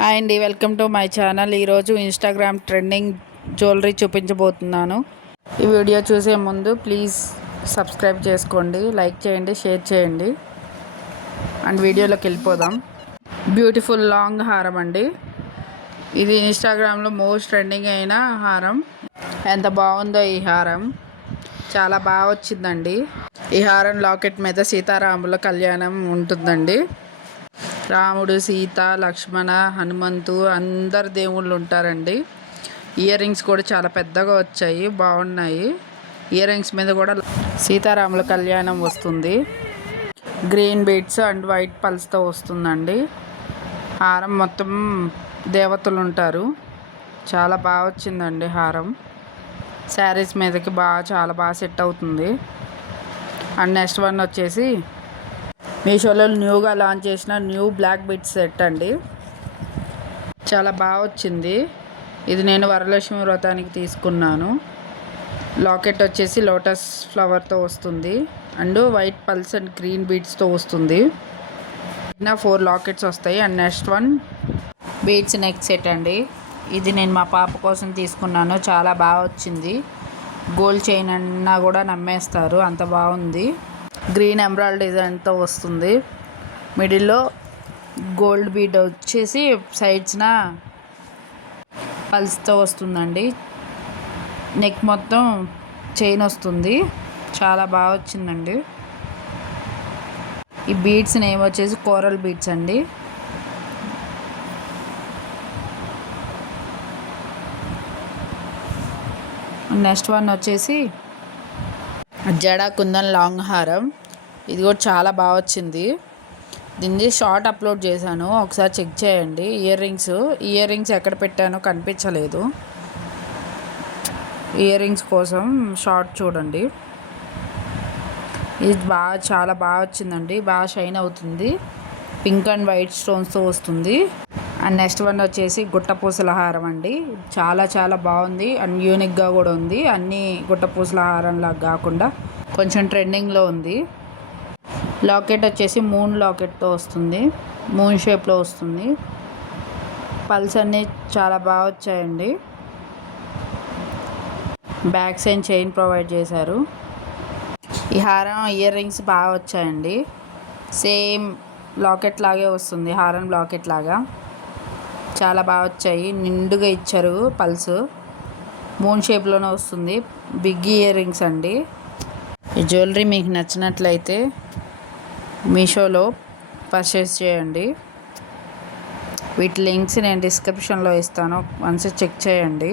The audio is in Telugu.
హాయ్ అండి, వెల్కమ్ టు మై ఛానల్. ఈరోజు ఇన్స్టాగ్రామ్ ట్రెండింగ్ జ్యువెలరీ చూపించబోతున్నాను. ఈ వీడియో చూసే ముందు ప్లీజ్ సబ్స్క్రైబ్ చేసుకోండి, లైక్ చేయండి, షేర్ చేయండి. అండ్ వీడియోలోకి వెళ్ళిపోదాం. బ్యూటిఫుల్ లాంగ్ హారం అండి. ఇది ఇన్స్టాగ్రామ్లో మోస్ట్ ట్రెండింగ్ అయిన హారం. ఎంత బాగుందో ఈ హారం, చాలా బాగా వచ్చిందండి. ఈ హారం లాకెట్ మీద సీతారాముల కళ్యాణం ఉంటుందండి. రాముడు, సీత, లక్ష్మణ, హనుమంతు అందరు దేవుళ్ళు ఉంటారండి. ఇయర్ రింగ్స్ కూడా చాలా పెద్దగా వచ్చాయి, బాగున్నాయి. ఇయర్ రింగ్స్ మీద కూడా సీతారాముల కళ్యాణం వస్తుంది. గ్రీన్ బీడ్స్ అండ్ వైట్ పల్స్తో వస్తుందండి. హారం మొత్తం దేవతలు ఉంటారు. చాలా బాగా వచ్చిందండి హారం. శారీస్ మీదకి చాలా బాగా సెట్ అవుతుంది. అండ్ నెక్స్ట్ వన్ వచ్చేసి మీషోలో న్యూగా లాంచ్ చేసిన న్యూ బ్లాక్ బీడ్స్ సెట్ అండి. చాలా బాగా వచ్చింది. ఇది నేను వరలక్ష్మి వ్రతానికి తీసుకున్నాను. లాకెట్ వచ్చేసి లోటస్ ఫ్లవర్తో వస్తుంది. And white pearls and green బీడ్స్తో వస్తుంది. 4 లాకెట్స్ వస్తాయి. And next one beads neck set అండి. ఇది నేను మా పాప కోసం తీసుకున్నాను. చాలా బాగా వచ్చింది. గోల్డ్ చైన్ అన్నా కూడా నమ్మేస్తారు, అంత బాగుంది. గ్రీన్ ఎమరాల్డ్ డిజైన్తో వస్తుంది. మిడిల్లో గోల్డ్ బీడ్ వచ్చేసి సైడ్స్న పల్స్తో వస్తుందండి. నెక్ మొత్తం చైన్ వస్తుంది. చాలా బాగా వచ్చిందండి. ఈ బీడ్స్ నేమ్ వచ్చేసి కోరల్ బీడ్స్ అండి. నెక్స్ట్ వన్ వచ్చేసి జడా కుందన్ లాంగ్ హారం. ఇది కూడా చాలా బాగా వచ్చింది. దీన్ని షార్ట్ అప్లోడ్ చేశాను, ఒకసారి చెక్ చేయండి. ఇయర్ రింగ్స్ ఎక్కడ పెట్టానో కనిపించలేదు. ఇయర్ రింగ్స్ కోసం షార్ట్ చూడండి. ఇది చాలా బాగా వచ్చిందండి. బాగా షైన్ అవుతుంది. పింక్ అండ్ వైట్ స్టోన్స్తో వస్తుంది. అండ్ నెక్స్ట్ వన్ వచ్చేసి గుట్టపూసల హారం అండి. చాలా బాగుంది అండ్ యూనిక్గా కూడా ఉంది. అన్నీ గుట్టపూసల హారంలాగా కాకుండా కొంచెం ట్రెండింగ్లో ఉంది. లాకెట్ వచ్చేసి మూన్ లాకెట్తో వస్తుంది. మూన్ షేప్లో వస్తుంది. పల్స్ అన్నీ చాలా బాగా వచ్చాయండి. బ్యాక్ సైడ్ చైన్ ప్రొవైడ్ చేశారు. ఈ హారం ఇయర్ రింగ్స్ బాగా వచ్చాయండి. సేమ్ లాకెట్ లాగే వస్తుంది, హారం లాకెట్ లాగా. చాలా బాగా వచ్చాయి. నిండుగా ఇచ్చారు. పల్స్ మూన్ షేప్లోనే వస్తుంది. బిగ్ ఇయర్ రింగ్స్ అండి. ఈ జ్యువెలరీ మీకు నచ్చినట్లయితే మీషోలో పర్చేస్ చేయండి. వీటి లింక్స్ నేను డిస్క్రిప్షన్లో ఇస్తాను, వన్స్ చెక్ చేయండి.